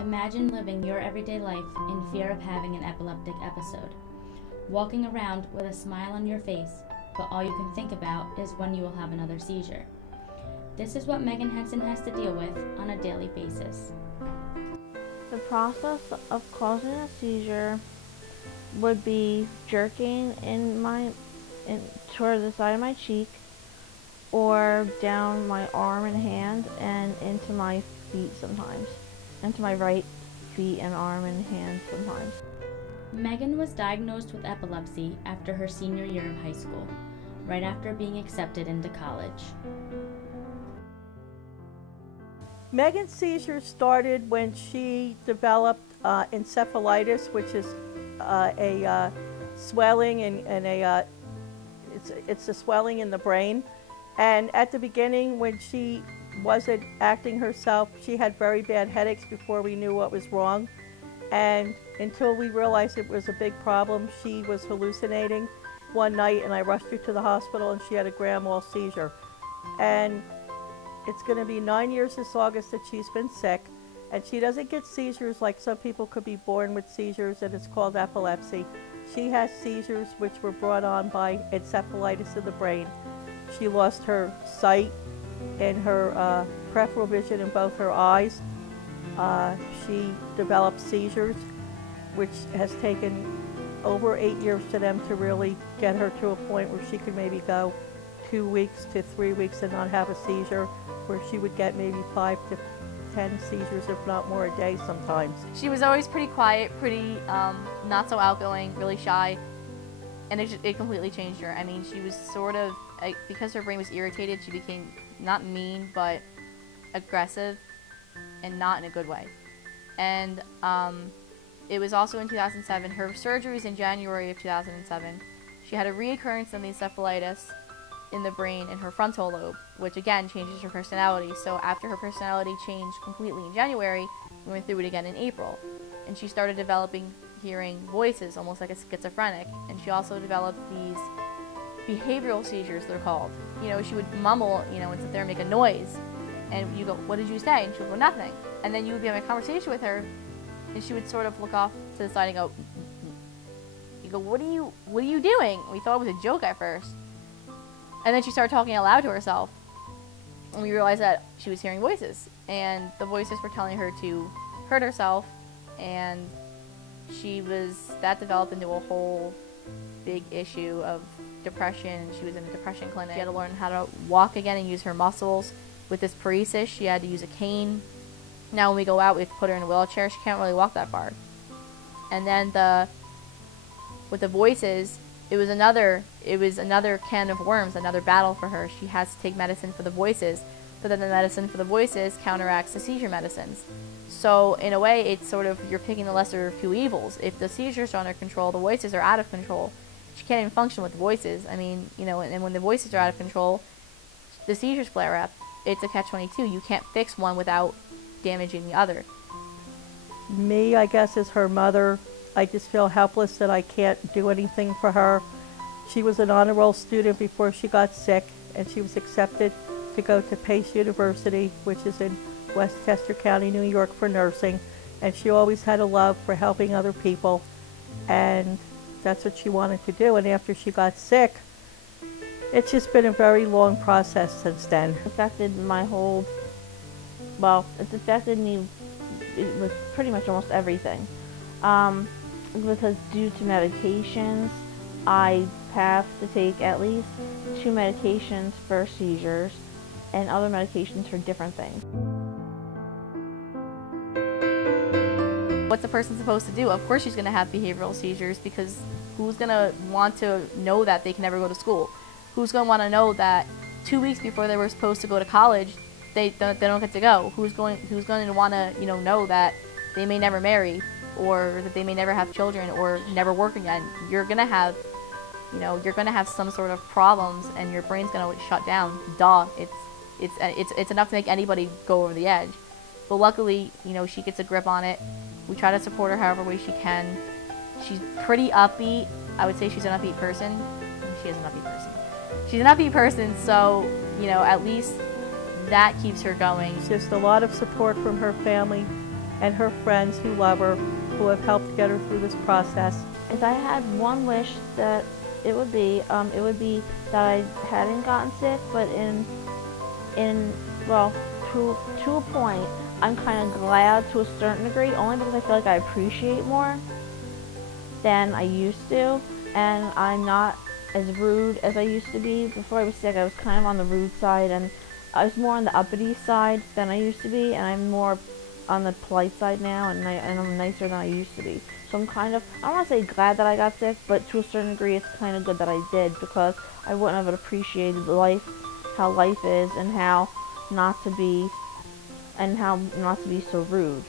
Imagine living your everyday life in fear of having an epileptic episode. Walking around with a smile on your face, but all you can think about is when you will have another seizure. This is what Megan Henson has to deal with on a daily basis. The process of causing a seizure would be jerking toward the side of my cheek, or down my arm and hand and into my feet sometimes. Into my right feet and arm and hand sometimes. Megan was diagnosed with epilepsy after her senior year of high school, right after being accepted into college. Megan's seizures started when she developed encephalitis, which is a swelling and it's a swelling in the brain. And at the beginning, when she wasn't acting herself, she had very bad headaches before we knew what was wrong. And until we realized it was a big problem, she was hallucinating one night, and I rushed her to the hospital, and she had a grand mal seizure. And it's going to be 9 years this August that she's been sick, and she doesn't get seizures like some people could be born with seizures, and it's called epilepsy. She has seizures which were brought on by encephalitis in the brain. She lost her sight and her peripheral vision in both her eyes. She developed seizures, which has taken over 8 years for them to really get her to a point where she could maybe go 2 weeks to 3 weeks and not have a seizure, where she would get maybe 5 to 10 seizures, if not more, a day sometimes. She was always pretty quiet, pretty not so outgoing, really shy, and it completely changed her. I mean, she was sort of, because her brain was irritated, she became not mean, but aggressive, and not in a good way. And it was also in 2007. Her surgery was in January of 2007. She had a reoccurrence of the encephalitis in the brain in her frontal lobe, which again changes her personality. So after her personality changed completely in January, we went through it again in April. And she started developing hearing voices, almost like a schizophrenic. And she also developed these behavioral seizures, they're called. You know, she would mumble, and sit there and make a noise. And you go, "What did you say?" And she would go, "Nothing." And then you would be having a conversation with her, and she would sort of look off to the side and go, You go, what are you doing?" We thought it was a joke at first. And then she started talking out loud to herself. And we realized that she was hearing voices. And the voices were telling her to hurt herself. And that developed into a whole big issue of depression. She was in a depression clinic. She had to learn how to walk again and use her muscles. With this paresis, she had to use a cane. Now when we go out, we have to put her in a wheelchair. She can't really walk that far. And then with the voices, it was another can of worms, another battle for her. She has to take medicine for the voices, but then the medicine for the voices counteracts the seizure medicines. So in a way, it's sort of, you're picking the lesser of two evils. If the seizures are under control, the voices are out of control. She can't even function with the voices. I mean, and when the voices are out of control, the seizures flare up. It's a catch-22. You can't fix one without damaging the other. Me, I guess, as her mother, I just feel helpless that I can't do anything for her. She was an honor roll student before she got sick, and she was accepted to go to Pace University, which is in Westchester County, New York, for nursing. And she always had a love for helping other people, and that's what she wanted to do. And after she got sick, it's just been a very long process since then. It affected it's affected me with pretty much almost everything. Because due to medications, I have to take at least 2 medications for seizures and other medications for different things. What's a person supposed to do? Of course she's going to have behavioral seizures, because who's going to want to know that they can never go to school? Who's going to want to know that 2 weeks before they were supposed to go to college, they don't get to go? Who's going to want to know that they may never marry, or that they may never have children, or never work again? You're going to have some sort of problems, and your brain's going to shut down. Duh. It's enough to make anybody go over the edge. But luckily, she gets a grip on it. We try to support her however way she can. She's pretty upbeat. I would say she's an upbeat person. She is an upbeat person. She's an upbeat person, so, at least that keeps her going. Just a lot of support from her family, and her friends who love her, who have helped get her through this process. If I had one wish, that it would be that I hadn't gotten sick, but well, to a point, I'm kind of glad to a certain degree, only because I feel like I appreciate more than I used to, and I'm not as rude as I used to be. Before I was sick, I was kind of on the rude side, and I was more on the uppity side than I used to be, and I'm more on the polite side now, and I'm nicer than I used to be. So I'm kind of, I don't want to say glad that I got sick, but to a certain degree it's kind of good that I did, because I wouldn't have appreciated life, how life is, and how not to be so rude.